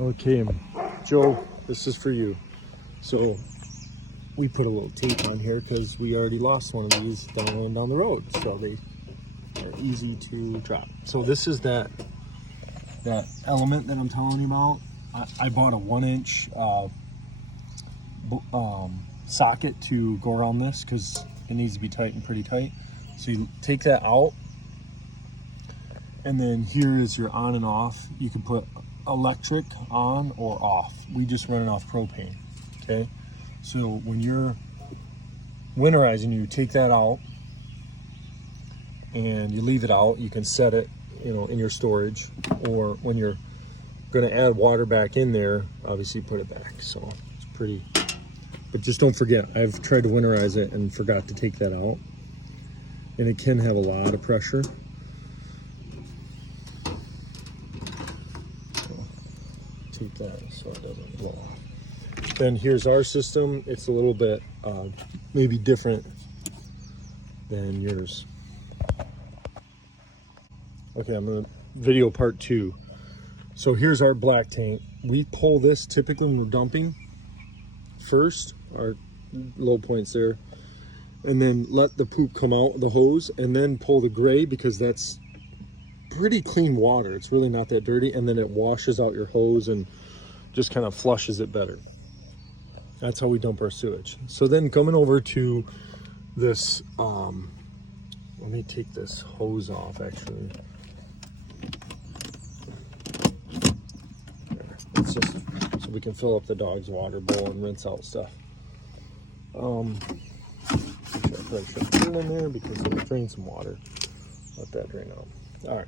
Okay, Joe, this is for you. So we put a little tape on here because we already lost one of these down the road, so they are easy to drop. So this is that element that I'm telling you about. I bought a 1-inch socket to go around this because it needs to be tightened pretty tight. So you take that out, and then here is your on and off. You can put electric on or off. We just run it off propane. Okay, so when you're winterizing, you take that out and you leave it out. You can set it, in your storage, or when you're going to add water back in there, obviously put it back. So it's pretty, but just don't forget, I've tried to winterize it and forgot to take that out, and it can have a lot of pressure. Take that so it doesn't blow off. Then here's our system. It's a little bit maybe different than yours. Okay, I'm gonna video part 2. So here's our black tank. We pull this typically when we're dumping first, our low points there, and then let the poop come out the hose, and then pull the gray because that's pretty clean water. It's really not that dirty, and then it washes out your hose and just kind of flushes it better. That's how we dump our sewage. So then coming over to this, let me take this hose off actually. It's just so we can fill up the dog's water bowl and rinse out stuff. I probably should put it in there because it'll drain some water. Let that drain out. All right.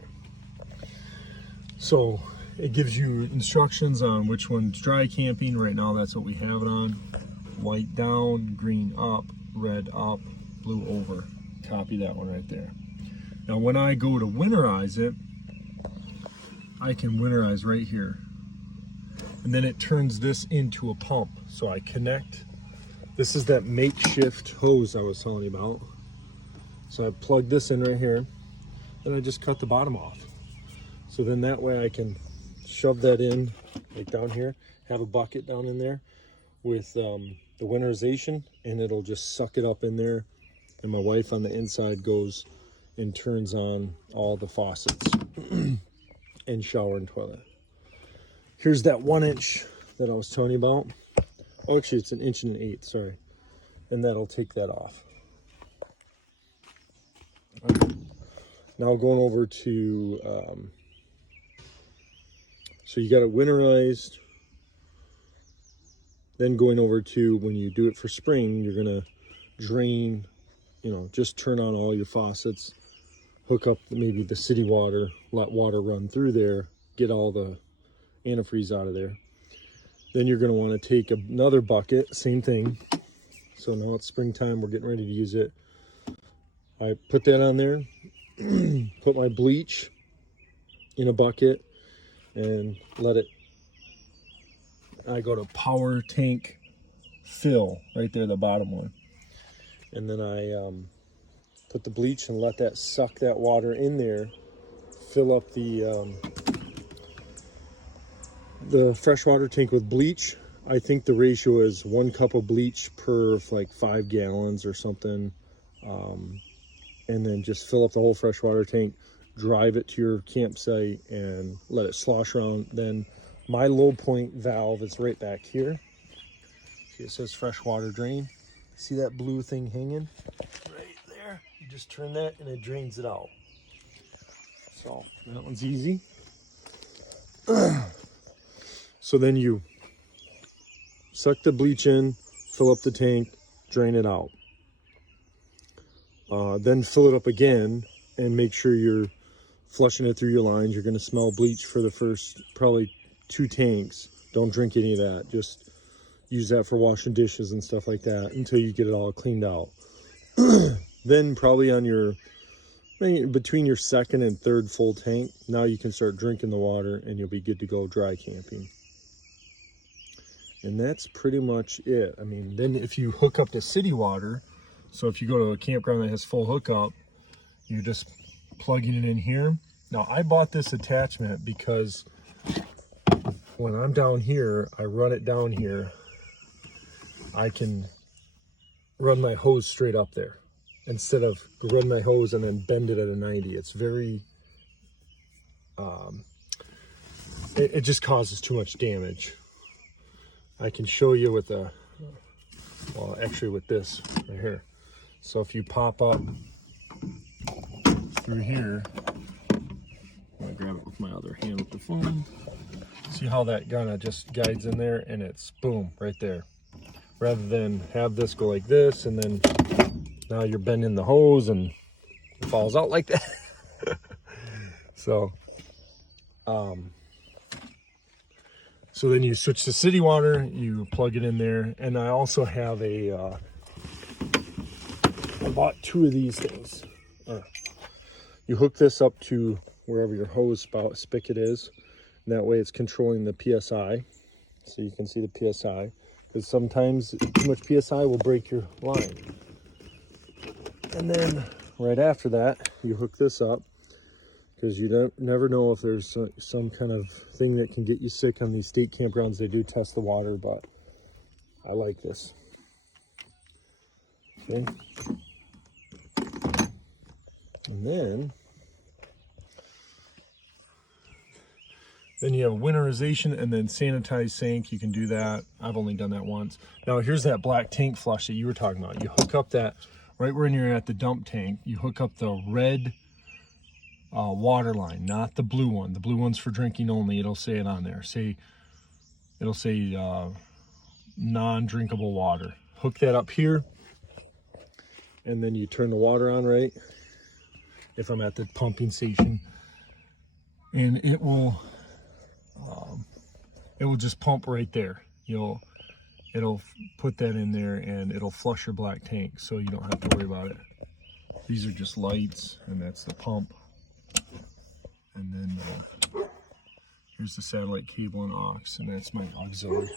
So it gives you instructions on which one's dry camping. Right now, that's what we have it on. White down, green up, red up, blue over. Copy that one right there. Now, when I go to winterize it, I can winterize right here. And then it turns this into a pump. So I connect. This is that makeshift hose I was telling you about. So I plug this in right here, and I just cut the bottom off. So then that way I can shove that in like down here, have a bucket down in there with the winterization, and it'll just suck it up in there. And my wife on the inside goes and turns on all the faucets and shower and toilet. Here's that 1-inch that I was telling you about. Oh, actually it's 1 1/8 inches, sorry. And that'll take that off. Now going over to, so you got it winterized. Then going over to, when you do it for spring, you're gonna drain, just turn on all your faucets, hook up maybe the city water, let water run through there, get all the antifreeze out of there. Then you're gonna wanna take another bucket, same thing. So now it's springtime, we're getting ready to use it. I put that on there, put my bleach in a bucket, and let it, I go to power tank fill right there, the bottom one. And then I put the bleach and let that suck that water in there, fill up the freshwater tank with bleach. I think the ratio is 1 cup of bleach per like 5 gallons or something. And then just fill up the whole freshwater tank, drive it to your campsite, and let it slosh around. Then my low point valve is right back here. See, it says freshwater drain. See that blue thing hanging right there? You just turn that and it drains it out. So that one's easy. So then you suck the bleach in, fill up the tank, drain it out. Then fill it up again and make sure you're flushing it through your lines. You're going to smell bleach for the first probably 2 tanks. Don't drink any of that. Just use that for washing dishes and stuff like that until you get it all cleaned out. Then probably on your, between your second and third full tank, now you can start drinking the water and you'll be good to go dry camping. And that's pretty much it. I mean, then if you hook up to city water, so if you go to a campground that has full hookup, you're just plugging it in here. Now I bought this attachment because when I'm down here, I run it down here, I can run my hose straight up there instead of run my hose and then bend it at a 90. It's very, it just causes too much damage. I can show you with a, well, actually with this right here. So if you pop up through here, I'm gonna grab it with my other hand with the phone. See how that kind of just guides in there, and it's boom right there. Rather than have this go like this and then now you're bending the hose and it falls out like that. So then you switch to city water, you plug it in there, and I also have I bought 2 of these things. You hook this up to wherever your hose spout spigot is, and that way it's controlling the PSI, so you can see the PSI, because sometimes too much PSI will break your line. And then right after that, you hook this up, because you never know if there's some kind of thing that can get you sick on these state campgrounds. They do test the water, but I like this. Okay. And then you have winterization and then sanitize sink. You can do that. I've only done that once. Now here's that black tank flush that you were talking about. You hook up that right when you're at the dump tank. You hook up the red water line, not the blue one. The blue one's for drinking only. It'll say it on there. It'll say non-drinkable water. Hook that up here, and then you turn the water on right. If I'm at the pumping station, and it will just pump right there. It'll put that in there and it'll flush your black tank, so you don't have to worry about it. These are just lights, and that's the pump. And then here's the satellite cable and aux, and that's my auxiliary.